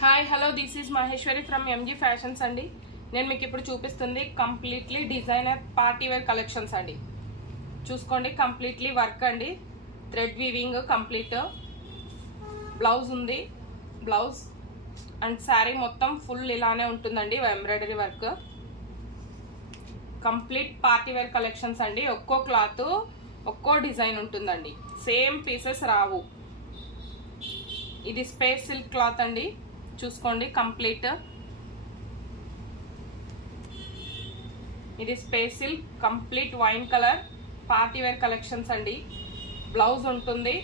Hi hello this is Maheshwari from MG fashions అండి. నేను మీకు ఇప్పుడు చూపిస్తుంది completely designer party wear collections అండి. చూసుకోండి, కంప్లీట్లీ వర్క్ అండి, థ్రెడ్ వీవింగ్ కంప్లీట్. బ్లౌజ్ ఉంది, బ్లౌజ్ అండ్ శారీ మొత్తం ఫుల్ ఇలానే ఉంటుందండి, embroidery work. Complete party wear collections అండి. ఒక్కో క్లాత్ ఒక్కో డిజైన్ ఉంటుందండి, సేమ్ పీసెస్ రావు. ఇది స్పేస్ సిల్క్ క్లాత్ అండి, చూసుకోండి కంప్లీట్. ఇది space silk complete wine colour party wear collections అండి. బ్లౌజ్ ఉంటుంది,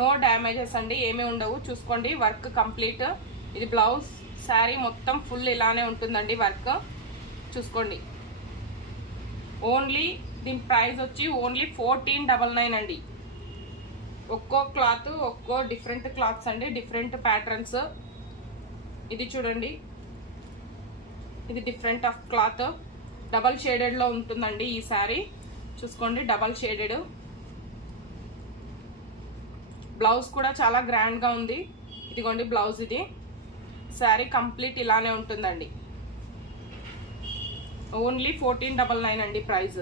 నో డ్యామేజెస్ అండి, ఏమీ ఉండవు. చూసుకోండి వర్క్ కంప్లీట్. ఇది బ్లౌజ్, శారీ మొత్తం ఫుల్ ఇలానే ఉంటుందండి వర్క్. చూసుకోండి, ఓన్లీ దీని ప్రైస్ వచ్చి ఓన్లీ 1499 అండి. ఒక్కో క్లాత్ ఒక్కో డిఫరెంట్ క్లాత్స్ అండి, డిఫరెంట్ ప్యాటర్న్స్. ఇది చూడండి, ఇది different of cloth, double shaded లో ఉంటుందండి ఈ శారీ. చూసుకోండి, డబల్ షేడెడ్. బ్లౌజ్ కూడా చాలా గ్రాండ్ గా ఉంది. ఇదిగోండి బ్లౌజ్. ఇది శారీ కంప్లీట్ ఇలానే ఉంటుందండి. ఓన్లీ 1499 అండి ప్రైస్.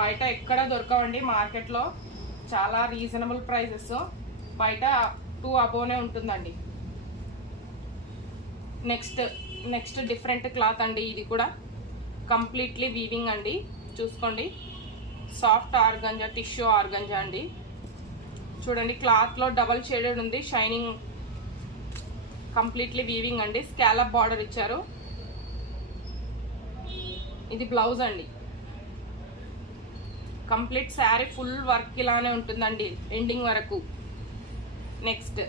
బయట ఎక్కడ దొరకవండి మార్కెట్లో, చాలా రీజనబుల్ ప్రైజెస్. బయట 2 అబోనే ఉంటుందండి. నెక్స్ట్ డిఫరెంట్ క్లాత్ అండి. ఇది కూడా కంప్లీట్లీ వీవింగ్ అండి. చూసుకోండి, సాఫ్ట్ ఆర్గంజా, టిష్యూ ఆర్గంజా అండి. చూడండి, క్లాత్లో డబల్ షేడెడ్ ఉంది, షైనింగ్, కంప్లీట్లీ వీవింగ్ అండి. స్కాలప్ బార్డర్ ఇచ్చారు. ఇది బ్లౌజ్ అండి. కంప్లీట్ శారీ ఫుల్ వర్క్ ఇలానే ఉంటుందండి ఎండింగ్ వరకు. నెక్స్ట్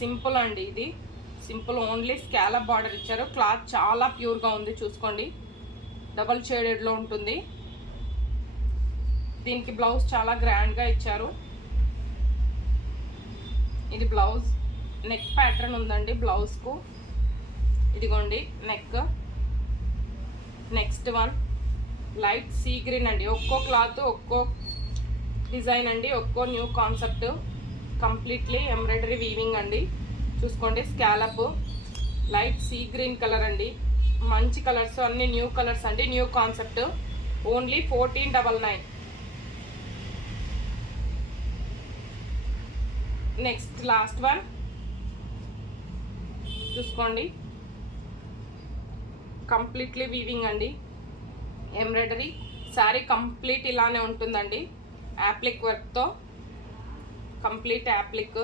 సింపుల్ అండి. ఇది సింపుల్, ఓన్లీ స్కాలప్ బార్డర్ ఇచ్చారు. క్లాత్ చాలా ప్యూర్గా ఉంది. చూసుకోండి, డబల్ షేడెడ్లో ఉంటుంది. దీనికి బ్లౌజ్ చాలా గ్రాండ్గా ఇచ్చారు. ఇది బ్లౌజ్, నెక్ ప్యాటర్న్ ఉందండి బ్లౌజ్కు. ఇదిగోండి neck. Next one light sea green అండి. ఒక్కో క్లాత్ ఒక్కో డిజైన్ అండి, ఒక్కో new concept. Completely embroidery weaving అండి. చూసుకోండి, scallop, light sea green colour అండి. మంచి కలర్స్, అన్ని న్యూ కలర్స్ అండి, new concept. Only 1499. Next last one చూసుకోండి, కంప్లీట్లీ వీవింగ్ అండి, ఎంబ్రాయిడరీ. శారీ కంప్లీట్ ఇలానే ఉంటుందండి, యాప్లిక్ వర్క్తో. Complete appliqué.